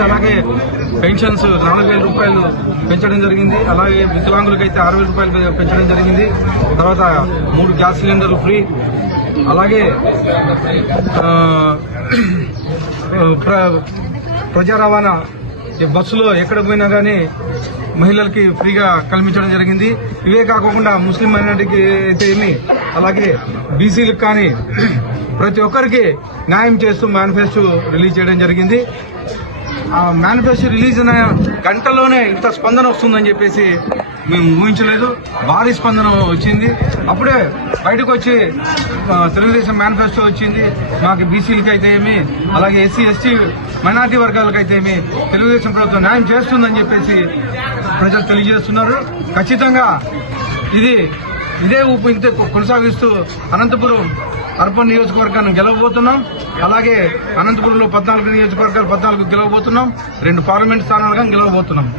అలాగే పెన్షన్స్ నాలుగు వేల రూపాయలు పెంచడం జరిగింది. అలాగే వికలాంగులకైతే ఆరు వేల రూపాయలు పెంచడం జరిగింది. తర్వాత మూడు గ్యాస్ సిలిండర్లు ఫ్రీ. అలాగే ప్ర- ప్రజా రవాణా ఈ బస్సులో ఎక్కడ పోయినా కానీ మహిళలకి ఫ్రీగా కల్పించడం జరిగింది. ఇవే కాకుండా ముస్లిం మైనార్టీకి అయితే ఏమి అలాగే బీసీలకు కానీ ప్రతి ఒక్కరికి న్యాయం చేస్తూ మేనిఫెస్టో రిలీజ్ చేయడం జరిగింది. మేనిఫెస్టో రిలీజ్ అయిన గంటలోనే ఇంత స్పందన వస్తుందని చెప్పేసి మేము ఊహించలేదు. భారీ స్పందన వచ్చింది. అప్పుడే బయటకు వచ్చి తెలుగుదేశం మేనిఫెస్టో వచ్చింది. మాకు బీసీలకి అయితే ఏమి అలాగే ఎస్సీ ఎస్టీ మైనార్టీ వర్గాలకు అయితే ఏమి తెలుగుదేశం ప్రభుత్వం న్యాయం చేస్తుందని చెప్పేసి ప్రజలు తెలియజేస్తున్నారు. ఖచ్చితంగా ఇది ఇదే ఊపు ఇంతే కొనసాగిస్తూ అనంతపురం అర్బన్ నియోజకవర్గాన్ని గెలవబోతున్నాం. అలాగే అనంతపురంలో పద్నాలుగు నియోజకవర్గాలు పద్నాలుగు గెలవబోతున్నాం. రెండు పార్లమెంట్ స్థానాలుగా గెలవబోతున్నాం.